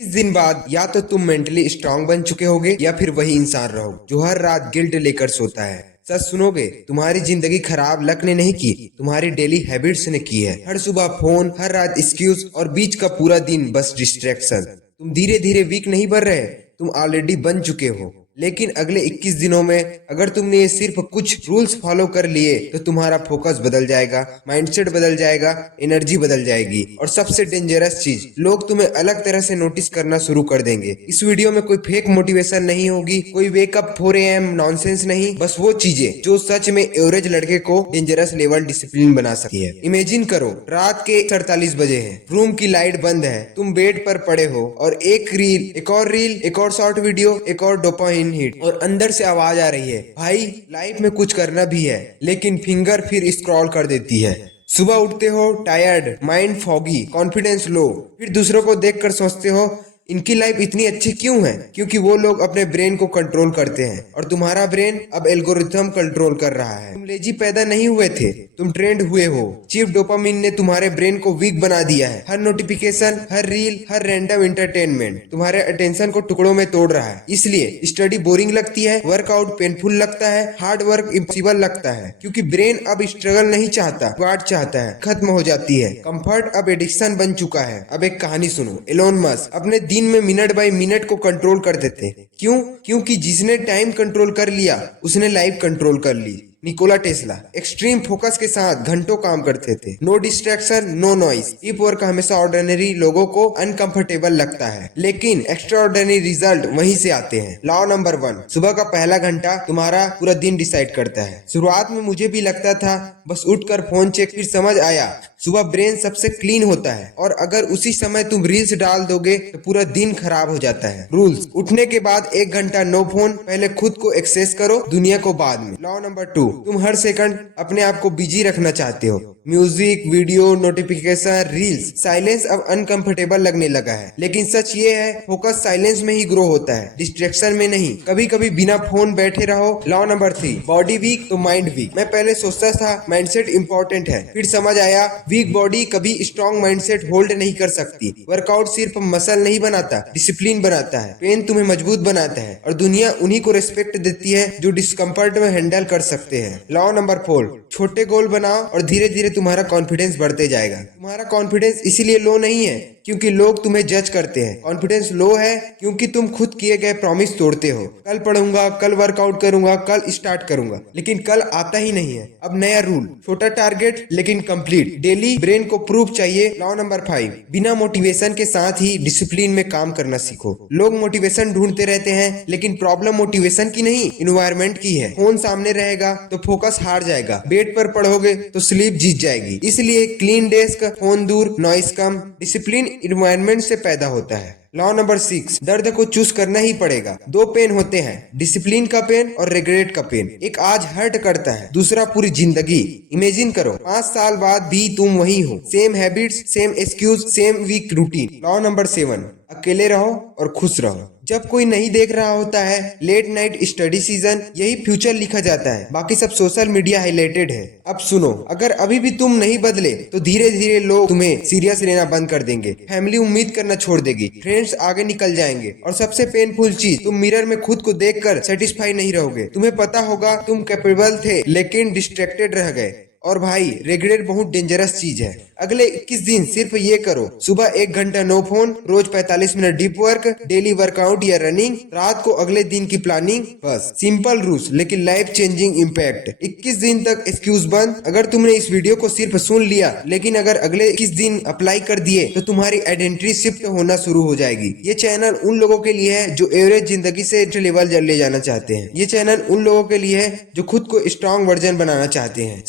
इस दिन बाद या तो तुम मेंटली स्ट्रांग बन चुके होगे या फिर वही इंसान रहोगे जो हर रात गिल्ट लेकर सोता है। सच सुनोगे, तुम्हारी जिंदगी खराब लक ने नहीं की, तुम्हारी डेली हैबिट्स ने की है। हर सुबह फोन, हर रात एक्सक्यूज और बीच का पूरा दिन बस डिस्ट्रैक्शन। तुम धीरे धीरे वीक नहीं बन रहे, तुम ऑलरेडी बन चुके हो। लेकिन अगले 21 दिनों में अगर तुमने ये सिर्फ कुछ रूल्स फॉलो कर लिए तो तुम्हारा फोकस बदल जाएगा, माइंडसेट बदल जाएगा, एनर्जी बदल जाएगी और सबसे डेंजरस चीज, लोग तुम्हें अलग तरह से नोटिस करना शुरू कर देंगे। इस वीडियो में कोई फेक मोटिवेशन नहीं होगी, कोई वेकअप 4 AM नॉनसेंस नहीं, बस वो चीजें जो सच में एवरेज लड़के को डेंजरस लेवल डिसिप्लिन बना सकती है। इमेजिन करो, रात के 48 बजे है, रूम की लाइट बंद है, तुम बेड पर पड़े हो और एक रील, एक और रील, एक और शॉर्ट वीडियो, एक और डोपामिन हिट और अंदर से आवाज आ रही है, भाई लाइफ में कुछ करना भी है, लेकिन फिंगर फिर स्क्रॉल कर देती है। सुबह उठते हो tired, mind foggy, confidence low, फिर दूसरों को देखकर सोचते हो इनकी लाइफ इतनी अच्छी क्यों है, क्योंकि वो लोग अपने ब्रेन को कंट्रोल करते हैं और तुम्हारा ब्रेन अब एल्गोरिथम कंट्रोल कर रहा है। तुम लेजी पैदा नहीं हुए थे, तुम ट्रेंड हुए हो। चीप डोपामिन ने तुम्हारे ब्रेन को वीक बना दिया है। हर नोटिफिकेशन, हर रील, हर रैंडम एंटरटेनमेंट तुम्हारे अटेंशन को टुकड़ों में तोड़ रहा है। इसलिए स्टडी बोरिंग लगती है, वर्कआउट पेनफुल लगता है, हार्ड वर्क इम्पॉसिबल लगता है, क्योंकि ब्रेन अब स्ट्रगल नहीं चाहता, वाट चाहता है, खत्म हो जाती है। कंफर्ट अब एडिक्शन बन चुका है। अब एक कहानी सुनो, एलोन मस्क अपने दिन में मिनट बाय मिनट को कंट्रोल कर देते। क्यों? क्योंकि जिसने टाइम कंट्रोल कर लिया उसने लाइफ कंट्रोल कर ली। निकोला टेस्ला एक्सट्रीम फोकस के साथ घंटों काम करते थे। No distraction, no noise. Deep work हमेशा ऑर्डिनरी लोगों को अनकंफर्टेबल लगता है, लेकिन एक्स्ट्रा ऑर्डिनरी रिजल्ट वहीं से आते हैं। लॉ नंबर 1, सुबह का पहला घंटा तुम्हारा पूरा दिन डिसाइड करता है। शुरुआत में मुझे भी लगता था बस उठकर फोन चेक, फिर समझ आया सुबह ब्रेन सबसे क्लीन होता है और अगर उसी समय तुम रील्स डाल दोगे तो पूरा दिन खराब हो जाता है। रूल्स, उठने के बाद 1 घंटा नो फोन, पहले खुद को एक्सेस करो, दुनिया को बाद में। लॉ नंबर 2, तुम हर सेकंड अपने आप को बिजी रखना चाहते हो। Music, video, notification, reels. Silence अब अनकंफर्टेबल लगने लगा है, लेकिन सच ये है फोकस साइलेंस में ही ग्रो होता है, डिस्ट्रैक्शन में नहीं। कभी कभी बिना फोन बैठे रहो। लॉ नंबर 3, बॉडी वीक तो माइंड वीक। मैं पहले सोचता था माइंडसेट इंपॉर्टेंट है, फिर समझ आया वीक बॉडी कभी स्ट्रॉन्ग माइंडसेट होल्ड नहीं कर सकती। वर्कआउट सिर्फ मसल नहीं बनाता, डिसिप्लिन बनाता है। पेन तुम्हें मजबूत बनाता है और दुनिया उन्हीं को रिस्पेक्ट देती है जो डिस्कम्फर्ट में हैंडल कर सकते हैं। लॉ नंबर 4, छोटे गोल बनाओ और धीरे धीरे तुम्हारा कॉन्फिडेंस बढ़ते जाएगा। तुम्हारा कॉन्फिडेंस इसीलिए लो नहीं है क्योंकि लोग तुम्हें जज करते हैं, कॉन्फिडेंस लो है क्योंकि तुम खुद किए गए प्रॉमिस तोड़ते हो। कल पढ़ूंगा, कल वर्कआउट करूंगा, कल स्टार्ट करूंगा, लेकिन कल आता ही नहीं है। अब नया रूल, छोटा टारगेट लेकिन कंप्लीट। डेली ब्रेन को प्रूफ चाहिए। लॉ नंबर 5, बिना मोटिवेशन के साथ ही डिसिप्लिन में काम करना सीखो। लोग मोटिवेशन ढूंढते रहते हैं, लेकिन प्रॉब्लम मोटिवेशन की नहीं, इन्वायरमेंट की है। फोन सामने रहेगा तो फोकस हार जाएगा, बेड पर पढ़ोगे तो स्लीप जीत जाएगी। इसलिए क्लीन डेस्क, फोन दूर, नॉइस कम, डिसिप्लिन इन्वायरमेंट से पैदा होता है। लॉ नंबर 6, दर्द को चूज करना ही पड़ेगा। 2 पेन होते हैं, डिसिप्लिन का पेन और रिग्रेट का पेन। एक आज हर्ट करता है, दूसरा पूरी जिंदगी। इमेजिन करो 5 साल बाद भी तुम वही हो, same habits, same excuse, same weak routine. Law number 7, अकेले रहो और खुश रहो। जब कोई नहीं देख रहा होता है, लेट नाइट स्टडी सीजन, यही फ्यूचर लिखा जाता है, बाकी सब सोशल मीडिया हाईलाइटेड है। अब सुनो, अगर अभी भी तुम नहीं बदले तो धीरे धीरे लोग तुम्हें सीरियस लेना बंद कर देंगे, फैमिली उम्मीद करना छोड़ देगी, फ्रेंड्स आगे निकल जाएंगे और सबसे पेनफुल चीज, तुम मिरर में खुद को देखकर सेटिस्फाई नहीं रहोगे। तुम्हें पता होगा तुम कैपेबल थे लेकिन डिस्ट्रैक्टेड रह गए। और भाई, रिग्रेट बहुत डेंजरस चीज है। अगले 21 दिन सिर्फ ये करो, सुबह 1 घंटा नो फोन, रोज 45 minute deep work, daily workout या रनिंग, रात को अगले दिन की प्लानिंग। बस सिंपल रूल्स लेकिन लाइफ चेंजिंग इम्पैक्ट। 21 दिन तक एक्सक्यूज बंद। अगर तुमने इस वीडियो को सिर्फ सुन लिया, लेकिन अगर अगले 21 दिन अप्लाई कर दिए तो तुम्हारी आइडेंटिटी शिफ्ट होना शुरू हो जाएगी। ये चैनल उन लोगों के लिए है जो एवरेज जिंदगी से लेवल ले जाना चाहते हैं। ये चैनल उन लोगों के लिए है जो खुद को स्ट्रॉन्ग वर्जन बनाना चाहते हैं।